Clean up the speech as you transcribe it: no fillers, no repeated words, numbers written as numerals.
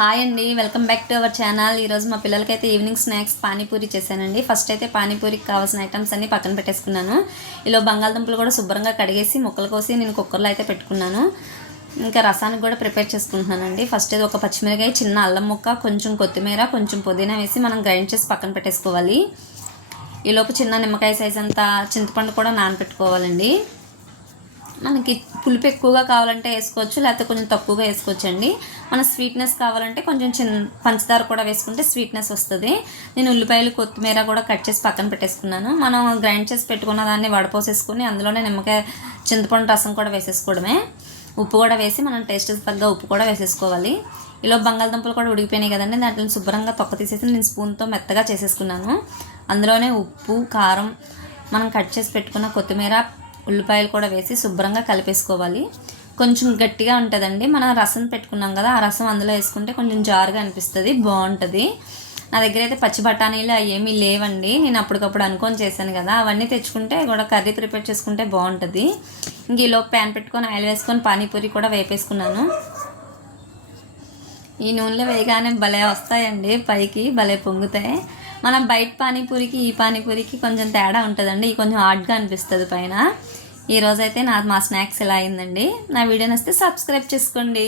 Hi అండి, welcome back to our channel. ఈరోజు మా పిల్లలకైతే ఈవినింగ్ స్నాక్స్ పానీపూరి చేశానండి. ఫస్ట్ అయితే పానీపూరికి కావాల్సిన ఐటమ్స్ అన్నీ పక్కన పెట్టేసుకున్నాను. ఇలా బంగాళదుంపలు కూడా శుభ్రంగా కడిగేసి ముక్కలు కోసి నేను కుక్కర్లో అయితే పెట్టుకున్నాను. ఇంకా రసానికి కూడా ప్రిపేర్ చేసుకుంటున్నానండి. ఫస్ట్ అయితే ఒక పచ్చిమిరకాయ, చిన్న అల్లం ముక్క, కొంచెం కొత్తిమీర, కొంచెం పుదీనా వేసి మనం గ్రైండ్ చేసి పక్కన పెట్టేసుకోవాలి. ఈలోపు చిన్న నిమ్మకాయ సైజ్ అంతా చింతపండు కూడా నానబెట్టుకోవాలండి. మనకి పులుపు ఎక్కువగా కావాలంటే వేసుకోవచ్చు, లేకపోతే కొంచెం తక్కువగా వేసుకోవచ్చు అండి. మన స్వీట్నెస్ కావాలంటే కొంచెం పంచదార కూడా వేసుకుంటే స్వీట్నెస్ వస్తుంది. నేను ఉల్లిపాయలు, కొత్తిమీర కూడా కట్ చేసి పక్కన పెట్టేసుకున్నాను. మనం గ్రైండ్ చేసి పెట్టుకున్న దాన్ని వడపోసేసుకుని అందులోనే నిమ్మకాయ, చింతపండు రసం కూడా వేసేసుకోవడమే. ఉప్పు కూడా వేసి మనం టేస్ట్ తగ్గ ఉప్పు కూడా వేసేసుకోవాలి. ఇలా బంగాళదుంపలు కూడా ఉడికిపోయినాయి కదండి, దాంట్లో శుభ్రంగా తొక్క తీసేసి నేను స్పూన్తో మెత్తగా చేసేసుకున్నాను. అందులోనే ఉప్పు, కారం, మనం కట్ చేసి పెట్టుకున్న కొత్తిమీర, ఉల్లిపాయలు కూడా వేసి శుభ్రంగా కలిపేసుకోవాలి. కొంచెం గట్టిగా ఉంటుందండి. మనం రసం పెట్టుకున్నాం కదా, ఆ రసం అందులో వేసుకుంటే కొంచెం జారుగా అనిపిస్తుంది, బాగుంటుంది. నా దగ్గర అయితే పచ్చి బఠానీలు ఏమీ లేవండి. నేను అప్పటికప్పుడు అనుకొని చేశాను కదా, అవన్నీ తెచ్చుకుంటే కూడా కర్రీ ప్రిపేర్ చేసుకుంటే బాగుంటుంది. ఇంక ఈలోపు ప్యాన్ పెట్టుకొని ఆయిల్ వేసుకొని పానీపూరి కూడా వేపేసుకున్నాను. ఈ నూనెలో వేయగానే భలే వస్తాయండి, పైకి భలే పొంగుతాయి. మనం బయట పానీపూరికి ఈ పానీపూరికి కొంచెం తేడా ఉంటుందండి. ఈ కొంచెం హార్డ్గా అనిపిస్తుంది పైన. ఈరోజైతే మా స్నాక్స్ ఇలా అయిందండి. నా వీడియో నచ్చితే సబ్స్క్రైబ్ చేసుకోండి.